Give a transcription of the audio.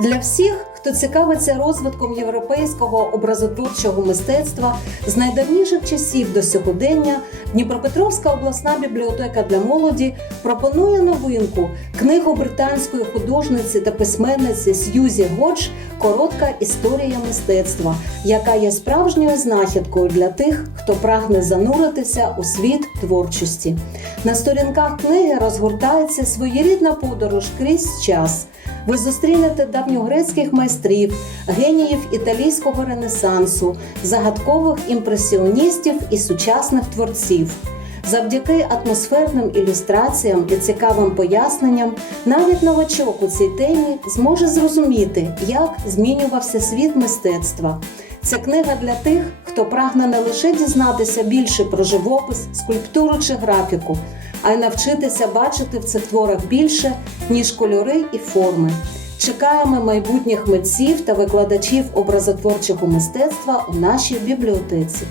Для всіх, хто цікавиться розвитком європейського образотворчого мистецтва з найдавніших часів до сьогодення, Дніпропетровська обласна бібліотека для молоді пропонує новинку книгу британської художниці та письменниці Сьюзі Годж Коротка історія мистецтва, яка є справжньою знахідкою для тих, хто прагне зануритися у світ творчості. На сторінках книги розгортається своєрідна подорож крізь час. Ви зустрінете давньогрецьких майстрів, геніїв італійського ренесансу, загадкових імпресіоністів і сучасних творців. Завдяки атмосферним ілюстраціям і цікавим поясненням, навіть новачок у цій темі зможе зрозуміти, як змінювався світ мистецтва. Це книга для тих, хто прагне не лише дізнатися більше про живопис, скульптуру чи графіку, а й навчитися бачити в цих творах більше, ніж кольори і форми. Чекаємо майбутніх митців та викладачів образотворчого мистецтва у нашій бібліотеці.